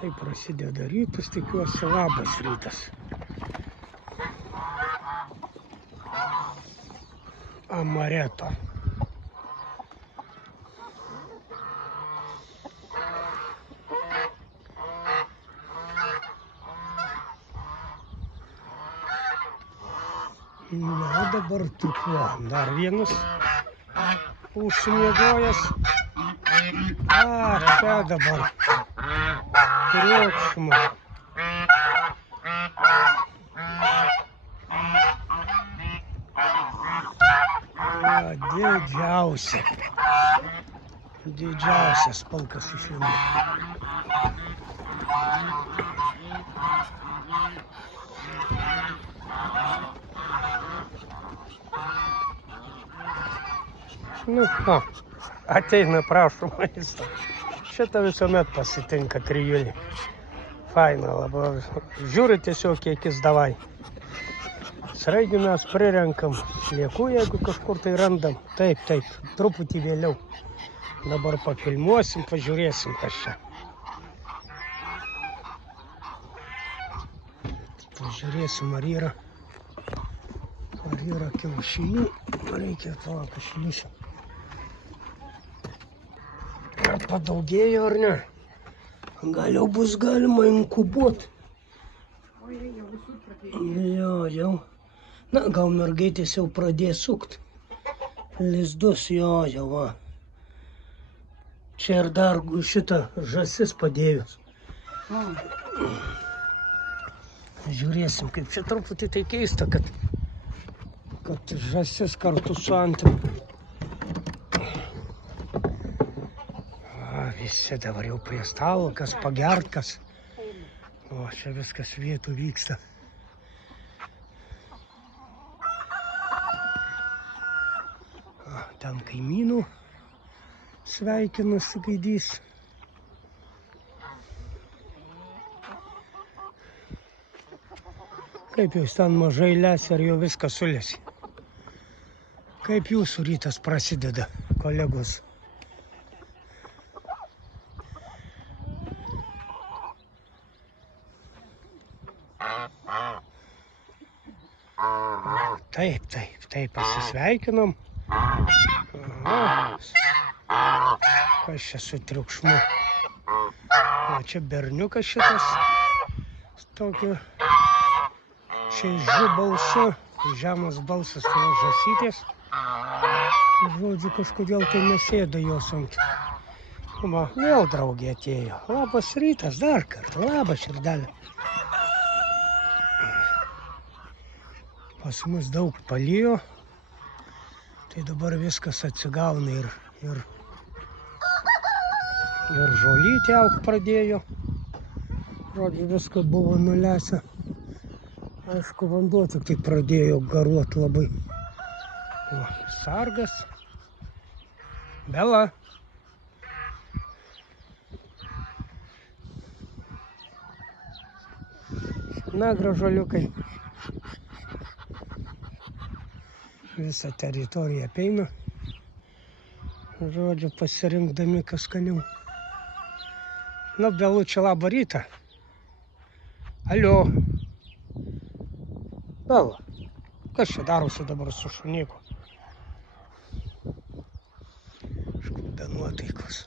Tai prasideda rytas, tikiuosi labas rytas. Amareto. Na, dabar tik va, dar vienas užsimiegojęs. Čia dabar triukšmas. Didžiausias palkas išlindo. Nu ką, ateina prašo maisto. Šitą visuomet pasitinka krijulį. Faina labai. Žiūri tiesiog kiekis davai. Sraigį mes prirenkam. Šliekų, jeigu kažkur tai randam. Taip, truputį vėliau. Dabar papilmuosim, pažiūrėsim, kas čia. Pažiūrėsim, ar yra kiaušinių. Reikia palauk, aš lišiu. Ar padaugėjo, ar ne? Gal jau bus galima inkubuoti. Jau. Na, gal mergaitės jau pradės sukt. Lizdus, jau va. Čia ir dar šitą žąsis padėjus. Žiūrėsim, kaip čia truputį tai keista, kad žąsis kartu su antrim. Visi dabar jau prie stalo, kas pagert, kas. O, čia viskas vietų vyksta. Ten kaimynų sveikinasi gaidys. Kaip jūs ten mažai lesi, ar jau viskas sulėsi? Kaip jūsų rytas prasideda, kolegos? Taip, pasisveikinom. Kas čia su triukšmu? O čia berniukas šitas. Tokiu šaižiu balsu. Žemas balsas tavo žąsytės. Žodžiu, kažkodėl tai nesėda jos ant. Va, vėl draugė atėjo. Labas rytas, dar kartą. Labas, širdelė. Pas mus daug palijo. Tai dabar viskas atsigauna ir žolytė augt pradėjo. Žodžiu, viskas buvo nulesę. Aišku, vanduo tik tai pradėjo garuot labai. O, sargas. Bela. Na, gražuoliukai. Visą teritoriją apeina. Žodžiu, pasirinkdami kas skaniau. Nu, Belučia, labą rytą. Alio. Bela, kas čia darosi dabar su šuniku? Kažkaip be nuotaikos.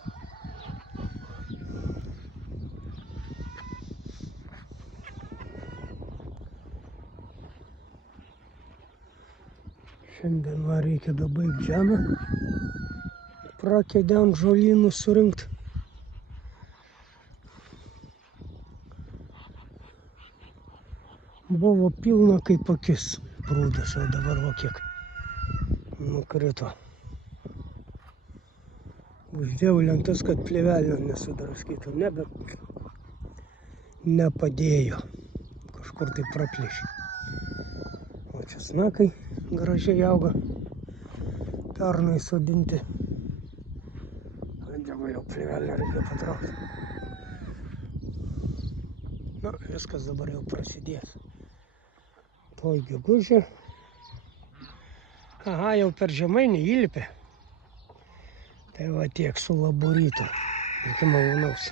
Šiandien va reikia dabaigt žemę. Prakėdę ant žolynų surinkt. Buvo pilna kaip akis prūdas, o dabar va kiek nukrito. Uždėjau lentas, kad plėvelio nesudraskytų. Ne, bet nepadėjo. Kažkur tai praplėšė. O česnakai gražiai auga. Pernai sodinti. Dabar jau plėvelę reikia patraukti. Na, viskas dabar jau prasidės. Tuoj gegužė. Aha, jau per žemai neįlipė. Tai va tiek su labų ryto. Iki malonaus.